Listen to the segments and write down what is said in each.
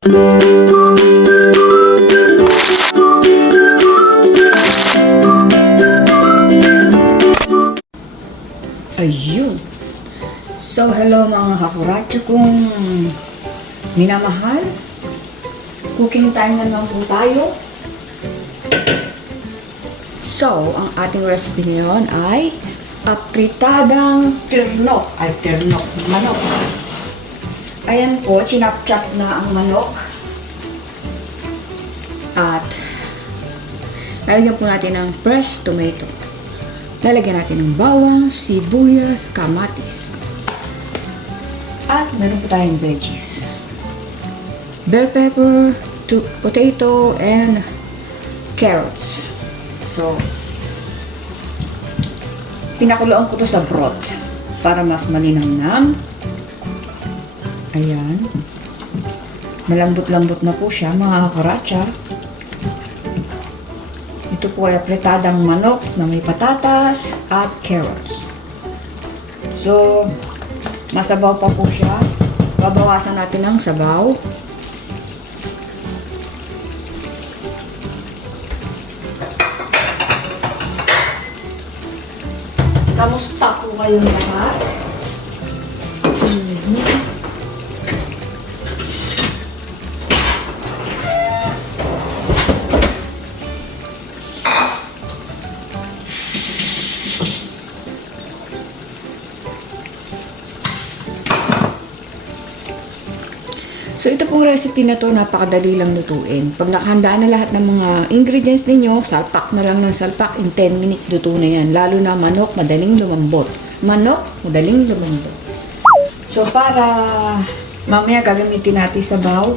Ayun. So, hello mga kakuratyo kong minamahal. Cooking time na naman po tayo. So, ang ating recipe ngayon ay apritadang ternok. Ay, ternok. Manok. Ayan po, chinap-chop na ang manok. At lalagyan po natin ng fresh tomato. Lalagyan natin ng bawang, sibuyas, kamatis. At meron po tayong veggies. Bell pepper, potato, and carrots. So, pinakuloan ko to sa broth para mas malinamnam. Ayan. Malambot-lambot na po siya, mga kakuratsa. Ito po ay apretadang manok na may patatas at carrots. So, masabaw pa po siya. Babawasan natin ng sabaw. Kamusta po kayong lahat? So, ito pong recipe na to, napakadali lang lutuin. Pag nakahanda na lahat ng mga ingredients ninyo, salpak na lang ng salpak, in 10 minutes luto na yan. Lalo na manok, madaling lumambot. Manok, madaling lumambot. So, para mamaya gagamitin natin sa sabaw,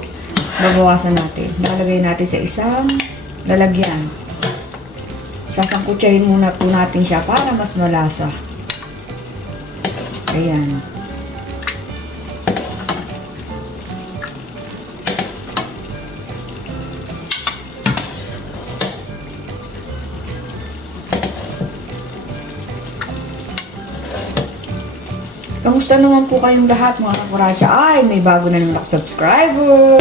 babawasan natin. Lalagay natin sa isang lalagyan. Sasangkutsahin muna po natin siya para mas malasa. Ayan. Kamusta naman po kayong lahat mga kakurasya? Ay, may bago na naman ako subscriber.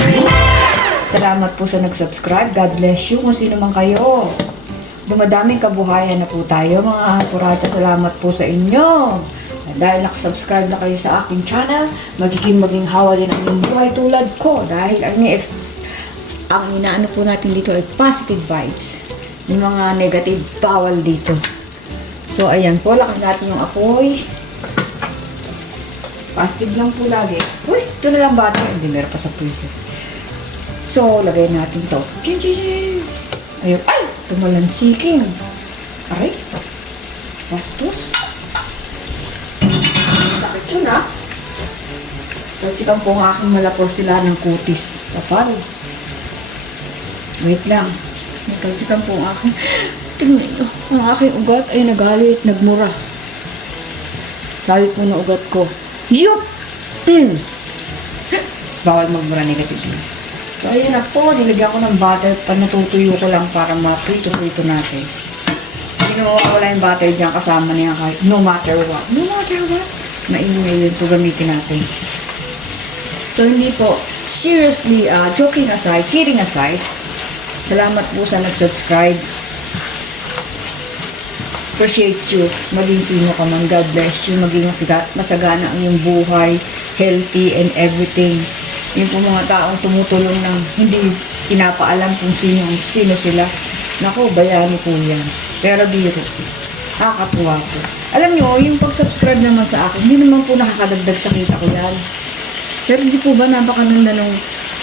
Salamat po sa nag-subscribe. God bless you kung sino man kayo. Dumadaming kabuhayan na po tayo mga kakurasya. Salamat po sa inyo. Dahil nakasubscribe na kayo sa aking channel, maging hawa din ang inyong buhay tulad ko. Dahil ang inaano po natin dito ay positive vibes. Yung mga negative, bawal dito. So, ayan po. Lakas natin yung apoy. Positive lang po lagi. Uy, ito na lang bata. Hindi, meron pa sa puso. So, lagay natin to. Chin, chin, chin. Ayun. Ay! Tumalansiking. Aray. Bastos. Sakit yun, ha? Talsikan po ang aking malapor sila ng kutis. Kapal. Wait lang. Talsikan po ang aking... Tingnan nyo. Ang aking ugat ay nagalit, nagmura. Sabi po ng ugat ko, yup! Bawal magmura negative. So, ayun na po. Nilagyan ko ng butter. Natutuyo ko lang para maprito-prito natin. Hindi na mawawala yung butter dyan. Kasama na yan kahit no matter what. No matter what. Maingat yun ito gamitin natin. So, hindi po. Seriously, joking aside, kidding aside, salamat po sa nag-subscribe. Appreciate you. Maging sino ka man. God bless you. Maging masagana ang iyong buhay. Healthy and everything. Yung po mga taong tumutulong ng hindi pinapaalam kung sino sila. Nako, bayani po yan. Pero biro. Nakakatuwa po. Alam nyo, yung pag-subscribe naman sa akin, hindi naman po nakakadagdag sa kita ko yan. Pero hindi po ba napakaganda nung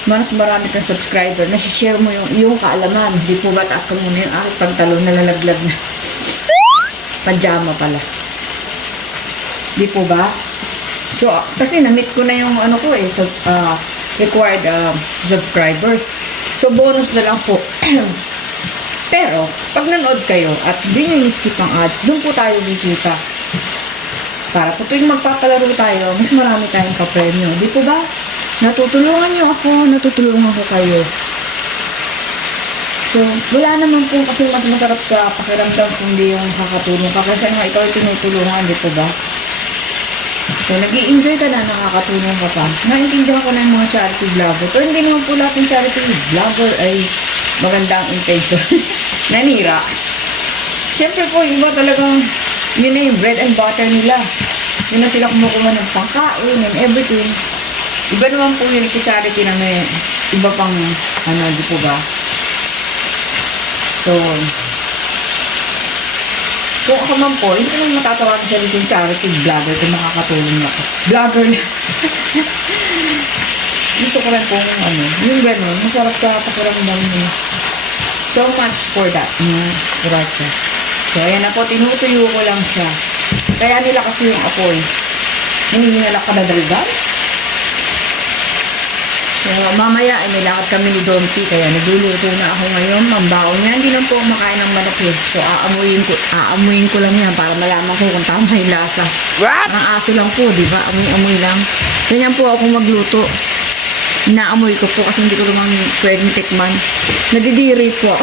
mas marami kang subscriber, nasi-share mo yung kaalaman. Hindi po ba taas ka muna yung aking pantalon na lalaglag na. Pajama pala. Di po ba? So, kasi na-meet ko na yung ano ko required subscribers. So, bonus na lang po. Pero, pag nanood kayo at hindi nyo in-skip ang ads, doon po tayo kikita. Para po tuwing magpapalaro tayo, mas marami tayong ka-premyo. Di po ba? Natutulungan nyo ako, natutulungan ko kayo. So, wala naman po kasi mas masarap sa pakiramdam kung di yung kakatulong ka. Kasi nga ikaw ay tinutulungan, di po ba? So, nag-i-enjoy ka na, nakakatulong ka pa. Naintindihan ko na yung mga charity vlogger. Pero hindi naman po lahat ng charity vlogger ay magandang intention. Nanira. Siyempre po, yung iba talagang, yun na yung bread and butter nila. Yun na sila kumukuha ng pangkain and everything. Iba naman po yung charity na may iba pang, di po ba? So, kung ako man po, hindi ko naman matatawagan siya yung charity vlogger kung makakatulong ako. Vlogger na. Gusto ko lang pong yung gano'n, masarap sa pakiramdam niya. So much for that. Grabe. So, ayan na po, tinutuyo ko lang siya. Kaya nila kasi yung apoy. Hindi nila kadadaldan. So, mamaya ay nilakad kami ni Donkey, kaya nagluluto na ako ngayon. Mambaon niya, hindi lang po makain ng manok yun. So, aamuyin ko lang yan para malaman ko kung tama yung lasa. What? Ang aso lang po, di ba? Amoy lang. Ganyan po ako magluto. Inaamoy ko po kasi hindi ko naman pwedeng tikman. Nadidiri po.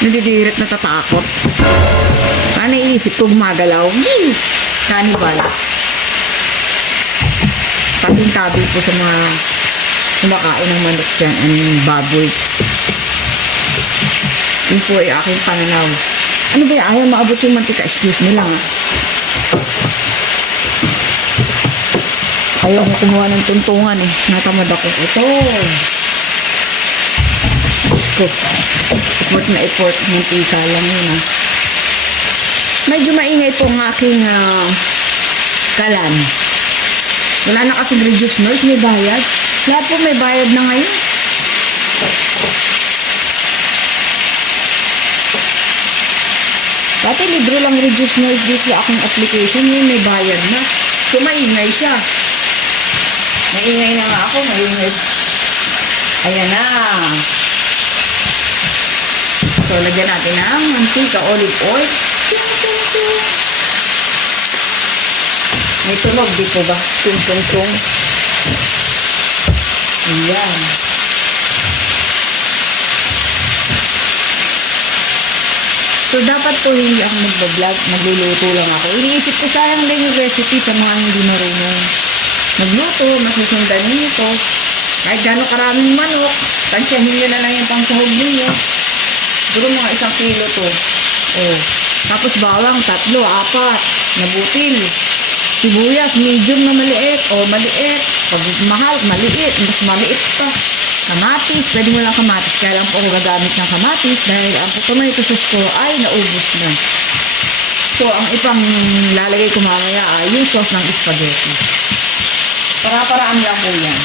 Nadidirit, natatakot. Naiisip ko gumagalaw. Cannibal. Pasintabi po sa mga kumakain ng manok dyan, baboy. Yun po ay aking pananaw. Ano ba yan? Ayaw maabot yung mantika. Excuse me lang. Ayaw ko kumuha ng tuntungan eh. Natamad ako. Ito. Diyos ko. Effort na effort. Mantika lang yun. Medyo maingay po ang aking kalan. Wala na kasing reduce noise, may bayad. Lahat po may bayad na ngayon. Dati libre lang reduce noise dito sa aking application, yun may bayad na. So maingay siya. Maingay na nga ako, maingay. Ayan na. So lagyan natin ng mantika, olive oil. May tunog dito ba? Tung. Ayan. So, dapat po hindi ako magbablog. Magluluto lang ako. Iniisip ko sayang din yung recipe sa mga hindi marunong magluto. Masusundan nito. Kahit gano'ng karaming manok, tansyahin nyo na lang yung pangsahog ninyo. Siguro mga 1 kilo to. Oh. Tapos bawang 3, 4 na butil. Sibuyas, medium na maliit o maliit. Pag mahal, maliit. Mas maliit pa. Kamatis, pwede mo lang kamatis. Kaya lang po ako gagamit ng kamatis dahil ang tomato sauce ko ay naubos na. So, ang ipang lalagay ko mamaya ay yung sauce ng spaghetti. Para-paraan lang po yan.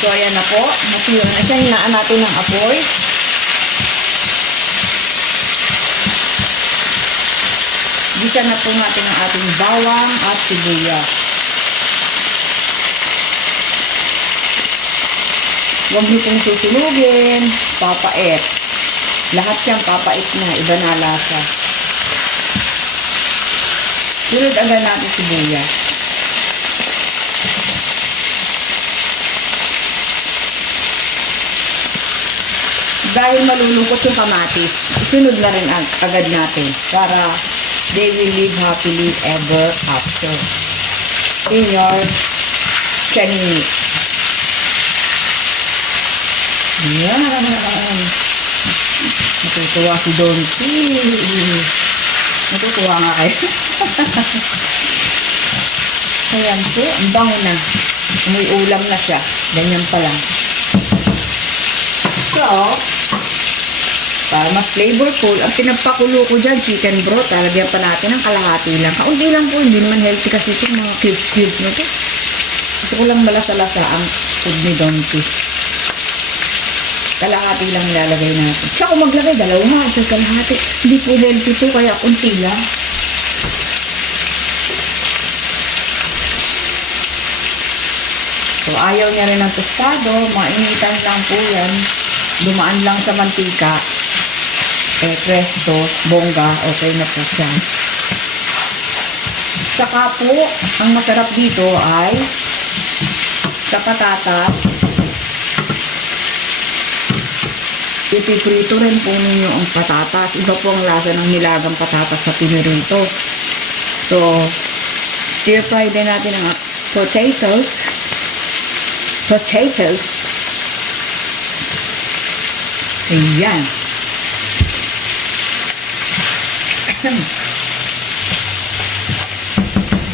So, ayan na po. Natuyo na siya. Hinaan natin ng apoy. Gisa na po natin ang ating bawang at sibuyas. Huwag niyo pong susunugin. Papait. Lahat yan papait na. Iba na lasa. Sunod agad natin sibuyas. Dahil malulungkot yung kamatis, isunod na rin agad natin para they will live happily ever after in your training meat. Ayan. Natutuwa si Donkey. Natutuwa nga kayo. Ayan po. Ang bango na. May ulam na siya. Ganyan pa lang. So, para mas flavorful, ang pinagpakulo ko dyan, chicken broth, talagyan pa natin ng kalahati lang. Kaunti lang po, hindi naman healthy kasi itong mga cubes na ito. Gusto ko lang malasa-lasa ang food ni Donkey. Kalahati lang ilalagay natin. Siya kung maglagay, dalawa, isang kalahati. Hindi po healthy ito, kaya unti lang. So, ayaw niya rin ng tostado, mainitan lang po yan. Dumaan lang sa mantika. Presto, bongga, okay na po siya. Saka po, ang masarap dito ay sa patatas. Ipiprito rin po ninyo ang patatas. Iba po ang lasa ng nilagang patatas sa pinirito. So, stir fry din natin ang potatoes. Ayan.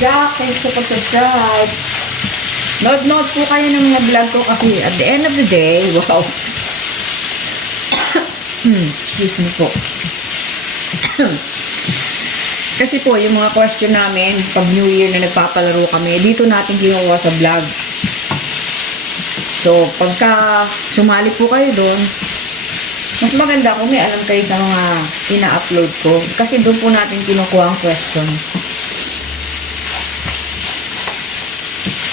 Jack, thanks sa pag-subscribe. Note po kayo ng mga vlog ko kasi at the end of the day, wow. Excuse me po. Kasi po, yung mga question namin, pag New Year na nagpapalaro kami, dito natin kinukuha sa vlog. So, pagka sumali po kayo doon, mas maganda kung may alam kayo sa mga ina-upload ko. Kasi doon po natin kinukuha ang question.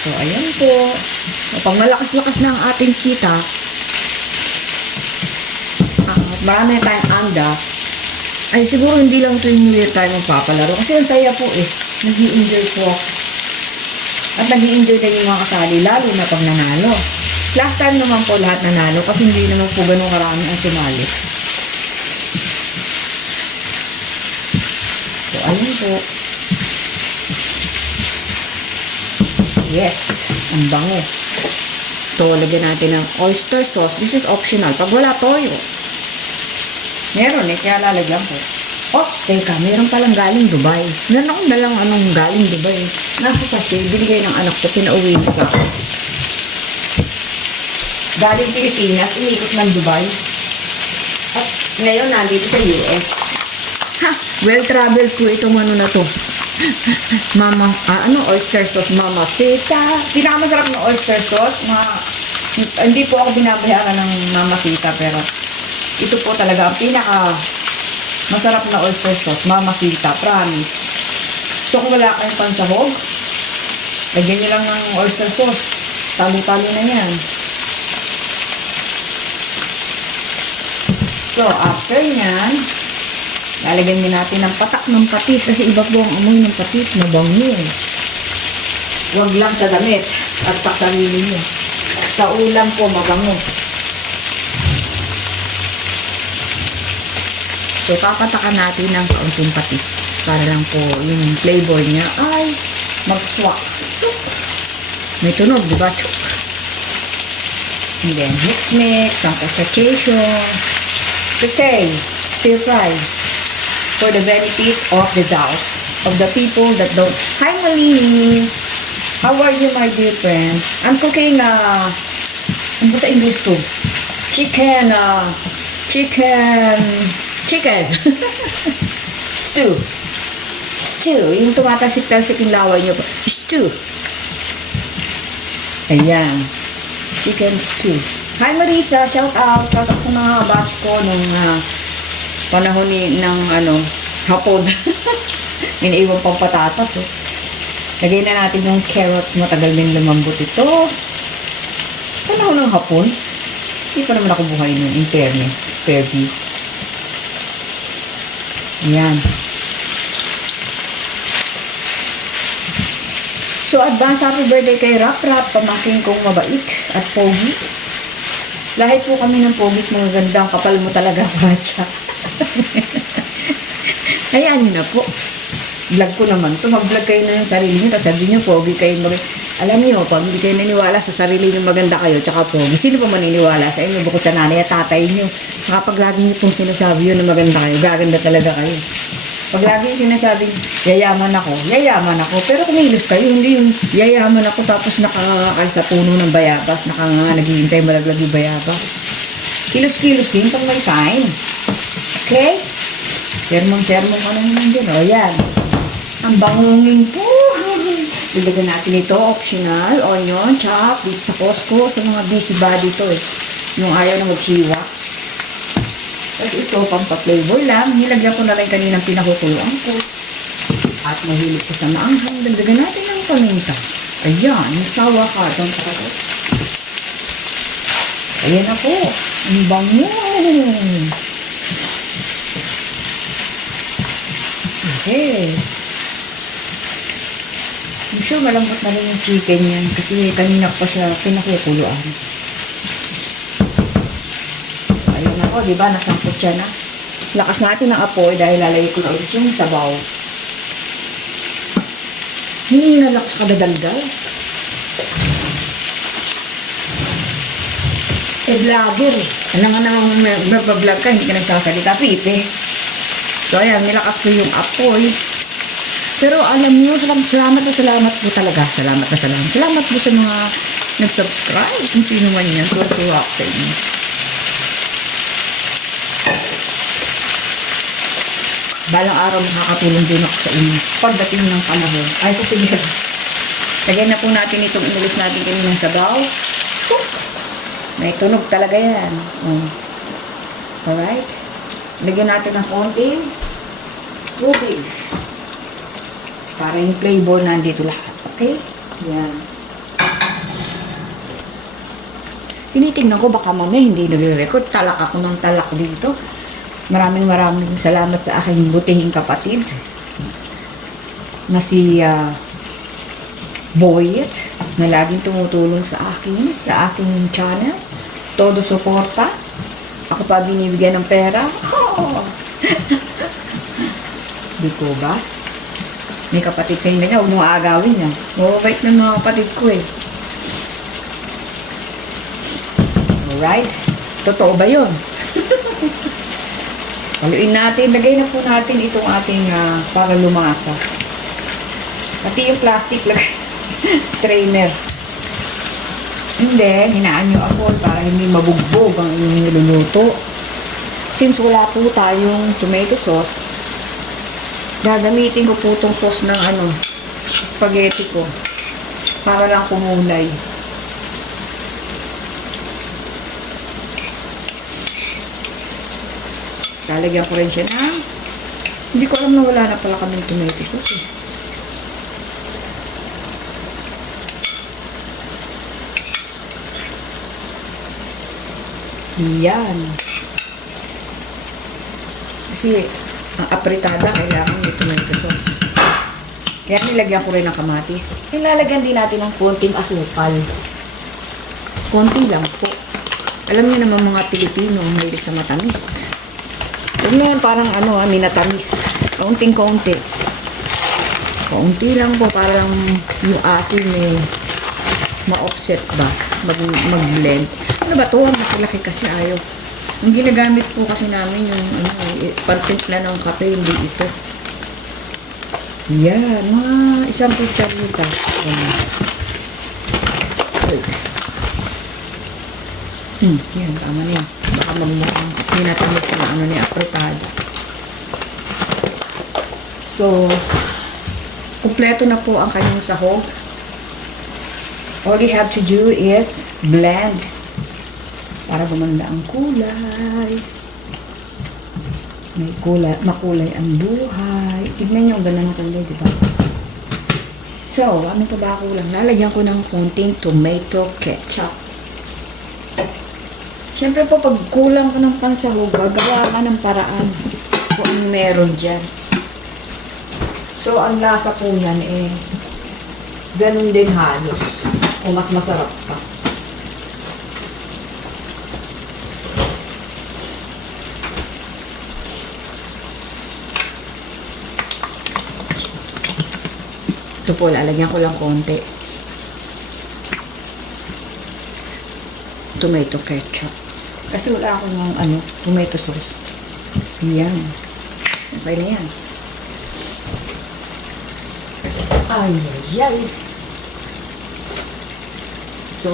So, ayan po. Pag malakas-lakas na ang ating kita, marami tayong anda, ay siguro hindi lang ito yung New Year tayo magpapalaro. Kasi ang saya po eh. Nag-i-enjoy po ako. At nag-i-enjoy din yung mga kasali, lalo na pag nanalo. Last time naman po lahat nanalo kasi hindi naman po ganun karami ang sumali. So, ayun po. Yes, ang bango. So, lagyan natin ng oyster sauce. This is optional. Pag wala toyo, meron eh, kaya lalagyan ko. Oops, teka, meron palang galing Dubai. Meron akong dalang galing Dubai. Nasa sachet, binigay ng anak ko, pinauwi ko sa akin. Galing Pilipinas, inikot ng Dubai. At ngayon, nandito sa US. Ha! Well-traveled ko itong ano na to. Oyster sauce, Mamacita. Pinakamasarap ng oyster sauce. Hindi po ako binabayaran ng Mamacita, pero ito po talaga ang pinaka masarap na oyster sauce, Mamacita, promise. So kung wala kayong pansahog, lagyan nyo lang ng oyster sauce. Talo-talo na yan. So after nyan, lalagyan din natin ng patak ng patis kasi iba po ang amoy ng patis, mabango. Huwag lang sa damit at sa sarili nyo. Sa ulam po, mabango. So, papatakan natin ng kaunting patis para lang po yung flavor niya ay mag-swak. May tunog, diba? Chuk. And then, mix, ang saturation. Saute, stir fry. For the benefit of the doubt of the people that don't. Hi, Malini! How are you, my dear friend? I'm cooking, ano ba sa English to? Chicken. Stew. Yung tumatasik-tasik yung laway nyo. Stew. Ayan. Chicken stew. Hi, Marisa. Shout out. Shout out sa mga batch ko nung panahon ng hapon. Iniiwan pang patatas. Oh. Lagay na natin yung carrots. Matagal din lumambot ito. Panahon ng hapon. Hindi pa naman ako buhay nun. In fairness. Fairview. Ayan. So, advance happy birthday kay Rap, pamangkin kong mabait at pogi. Lahat po kami ng pogi at magaganda. Ang kapal mo talaga, Racha. Hayaan nyo na po. Vlog ko naman to. Mag-vlog kayo na yung sarili nyo. Tapos sabi nyo, pogi kayo. Alam nyo, pag hindi kayo naniwala sa sarili nyo maganda kayo, tsaka pogi, sino pa maniniwala sa inyo? Bukod sa nanay at tatay nyo. Saka pag lagi nyo pong sinasabi yun na maganda kayo, gaganda talaga kayo. Pag lagi yung sinasabi, yayaman ako. Pero kumilos kayo, hindi yung yayaman ako tapos nakakakal sa puno ng bayabas, naghihintay malaglag yung bayabas. Kilos-kilos din pag may time. Okay? Sermon-sermon ka naman din. O, yan. Ang bangungin po. Ilagyan natin ito, optional, onion, chop, dito sa Costco, sa mga busybody ito eh. Yung ayaw na maghiwa. Tapos ito, pampaplavor lang. Nilagyan ko na rin kaninang pinakukuluan ko. At mahilig sa maanghang. Dagdagan natin ng paminta. Ayan, nagsawa ka. Don't forget. Ayan na po. Ang bango. Okay. I'm sure malambot na rin yung chicken yan kasi kanina pa siya pinakukuluan. So, ayun ako, diba? Nasangkot siya na. Lakas natin ang apoy dahil lalagay ko na ulit yung sabaw. Hindi na lakas kadadaldal. Vlogger eh. Alam nga naman mag-vlog ka, hindi ka nagsasalita. Pipi. So ayan, nilakas ko yung apoy. Pero alam niyo, salamat po talaga. Salamat po sa mga nag-subscribe. Kung sino man yan, tuwa ako sa inyo. Balang araw makakatulong din ako sa inyo. Pagdating ng panahon. Ay, so sige. Lagyan na po natin itong inulis natin kaninang sabaw. May tunog talaga yan. Alright. Lagyan natin ng konting tubig. Para yung flavor nandito lahat. Okay? Yan. Tinitingnan ko baka mamaya hindi nagre-record. Talak ako ng talak dito. Maraming salamat sa aking butihing kapatid na si Boyet na laging tumutulong sa aking channel. Todo suporta. Ako pa binibigyan ng pera. Oh. Di ko ba? May kapatid kayo na niya, huwag nung aagawin niya. Mababait ng mga kapatid ko eh. Alright? Totoo ba yun? Haluin natin. Lagay na po natin itong ating para lumasa. Pati yung plastic lagay. Strainer. Hindi, hinaan nyo ako para hindi mabugbog ang inyong niluluto. Since wala po tayong tomato sauce, gagamitin ko po itong sauce ng spaghetti ko para lang kumulay. Lalagyan ko rin siya na hindi ko alam na wala na pala kaming tomato sauce eh. Yan. Kasi ang apritada kailangan may tomato sauce. Kaya nilagyan ko rin ng kamatis. Ilalagyan din natin ng konting asukal. Konti lang po. Alam niyo naman mga Pilipino, mahilig sa matamis. Huwag na yan parang minatamis. Kaunting-kaunti. Kaunti lang po para lang yung asin ma-offset ba? Mag-blend. Ano ba ito? Makalaki kasi ayaw. Ang ginagamit po kasi namin yung pantimpla ng kape, hindi ito. Yan, mga isang kutsarita. Yan, tama na yan. Baka magmukhang pinatamis na ni apritada. So, kumpleto na po ang kanyang sahog. All you have to do is blend para gumanda ang kulay. May makulay ang buhay. Tignan nyo ang ganda ng kulay, di ba? So, ano pa ba kulang? Lalagyan ko ng konting tomato ketchup. Siyempre po, pag kulang ka ng pansahog, gagawa ka ng paraan kung ano meron dyan. So, ang lasa po yan ganun din halos. O mas masarap pa. Ito po, lalagyan ko lang konti. Tomato ketchup. Kasi wala akong tomato sauce. Yan. Okay na yan. Ay. So,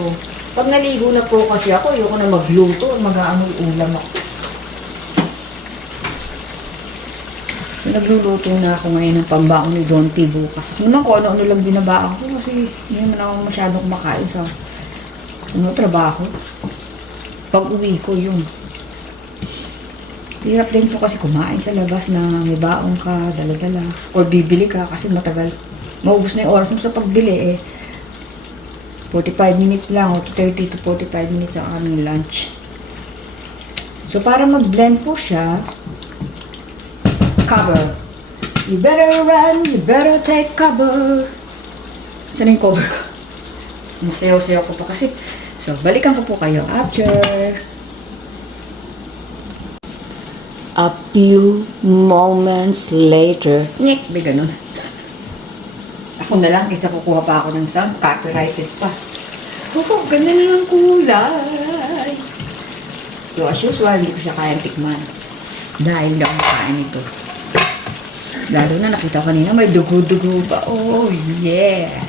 pag naligo na po kasi ako, ayoko na magluto, mag-aamoy ulam ako. So, nagluluto na ako ngayon ng pambaong ni Don P bukas. Naman ko ano-ano lang binabaang ko kasi hindi naman ako masyadong kumakain sa trabaho. Pag uwi ko yun. Hirap din po kasi kumain sa labas na may baong ka, dala-dala. Or bibili ka kasi matagal. Maubos na yung oras mo sa pagbili 45 minutes lang o 30 to 45 minutes ang aming lunch. So, para mag-blend po siya, cover. You better run, you better take cover. Saan yung cover ko? Masayaw-sayaw ko pa kasi. So, balikan ko po kayo after a few moments later. May ganun. Ako Ako na lang, kaysa kukuha pa ako ng sound, copyrighted pa. Oh, ganda na ng kulay. So, as usual, hindi ko siya kayang tikman. Dahil daw makain ito. Lalo na nakita ko kanina, may dugo-dugo pa. Oh, yeah.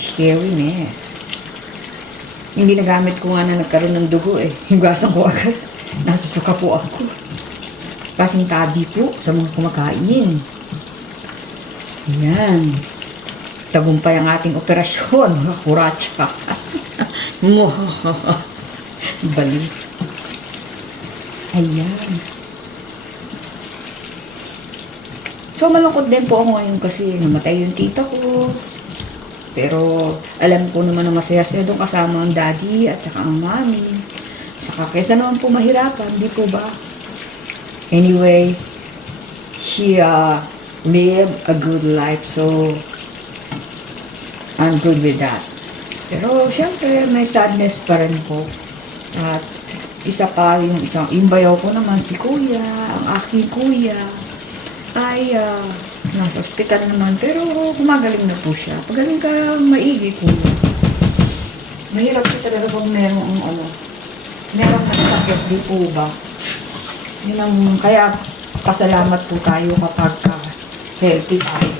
Scariness. Yung ginagamit ko nga na nagkaroon ng dugo eh. Hugasan ko agad. Nasusuka po ako. Kasing tabi po sa mga kumakain. Ayan. Tagumpay ang ating operasyon. Mga kuratsa. Balik. Ayan. So, malungkot din po ako ngayon kasi namatay yung tita ko. Pero, alam ko naman na masaya-saya doon kasama ang daddy at saka ang mami. Saka, kesa naman po mahirapan, di po ba? Anyway, she lived a good life, so I'm good with that. Pero, syempre, may sadness pa rin po. At, isa pa, yung bayaw ko naman, si kuya, ang aking kuya, ay nasa ospital naman, pero gumagaling na po siya. Pagaling ka, maigi po. Mahirap po talaga pag merong nasakit, di po ba? Yun ang, kaya pasalamat po tayo kapag healthy tayo.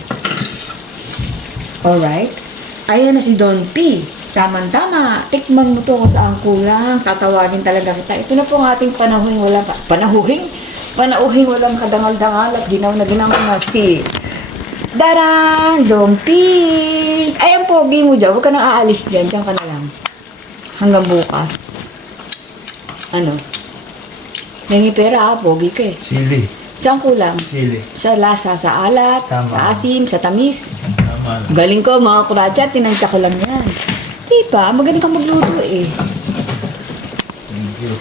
Alright? Ayan na si Don P. Tama-tama. Tikman mo to kung saan kulang. Tatawagin talaga kita. Ito na po ang ating panauhing walang kadangal-dangal at ginaw na na si Darang Dompik. Ay, ang pogi mo dyan. Huwag ka nang aalis dyan. Diyan ka na lang. Hanggang bukas. Ano? Nangi pera pogi ka eh. Sili. Saan kulang? Sili. Sa lasa, sa alat, Tama. sa asim, sa tamis. Tama. Galing ko mga kuratsa. Tinansya ko lang yan. Diba? Magaling kang magluto eh. Thank you.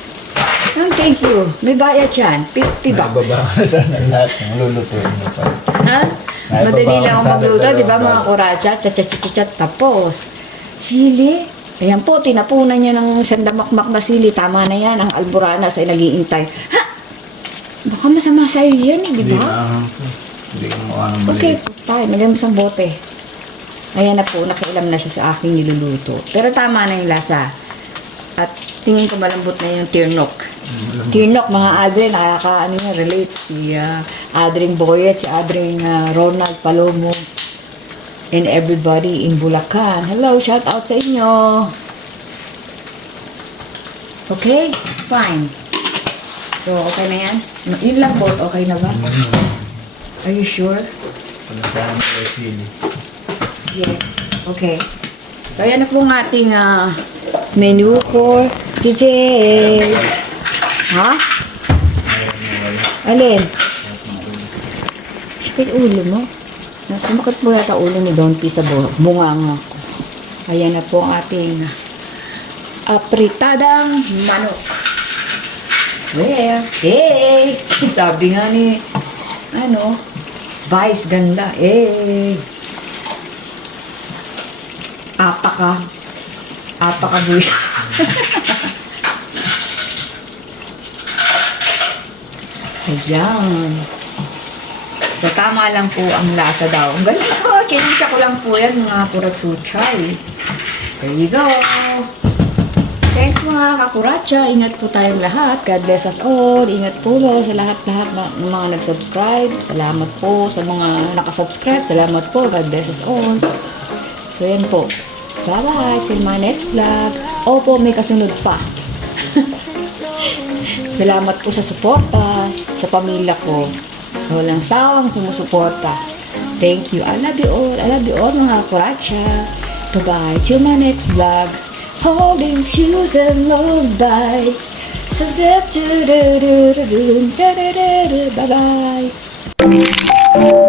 Thank you. May bayad yan. 50 bucks. Naibaba ko na sana lahat ng lulutuin mo pa. Ha? Naibaba Madali ko lang na ang sana magluto, di ba dalawang mga kuratsa? Chat. Tapos, sili. Ayan po, tinapunan niya ng sandamakmak na sili. Tama na yan. Ang alboranas ay nag-iintay. Ha? Baka masama sa'yo yan eh, di Hindi ba? na. Hindi ko mukha ng Okay, maliit. tayo. Nagyan mo sa bote. Ayan na po, nakialam na siya sa aking niluluto. Pero tama na yung lasa. At tingin ko malambot na yung tirnok. Tirnok, mga Adre, relate. Si Adring Boyet, si Adring Ronald Palomo, and everybody in Bulacan. Hello, shout out sa inyo. Okay, fine. So, okay na yan? Yun lang po, okay na ba? Are you sure? Panasahan mo kay sili. Yes. Okay. So, yan na po ang ating menu for today. Ha? Alin? Sakit ulo mo? Sumakit po yata ulo ni Don P sa bunganga ko. Ayan na po ang ating apritadang manok. Well, hey! Sabi nga ni, Vice ganda, Apaka buwis. Ayan. So, tama lang po ang lasa daw. Ang galing ko. Kinita ko lang po yan, mga kuratuchay. There you go. Thanks mga kakuratsa. Ingat po tayong lahat. God bless us all. Ingat po sa lahat-lahat ng mga nag-subscribe. Salamat po sa mga nakasubscribe. Salamat po. God bless us all. So, yan po. Bye-bye. Till my next vlog. Opo, may kasunod pa. Salamat po sa suporta sa pamilya ko. Walang sawang sumusuporta. Thank you. I love you all. I love you all mga kuratsa. Bye-bye. Till my next vlog. Holding shoes and love bye. Bye-bye.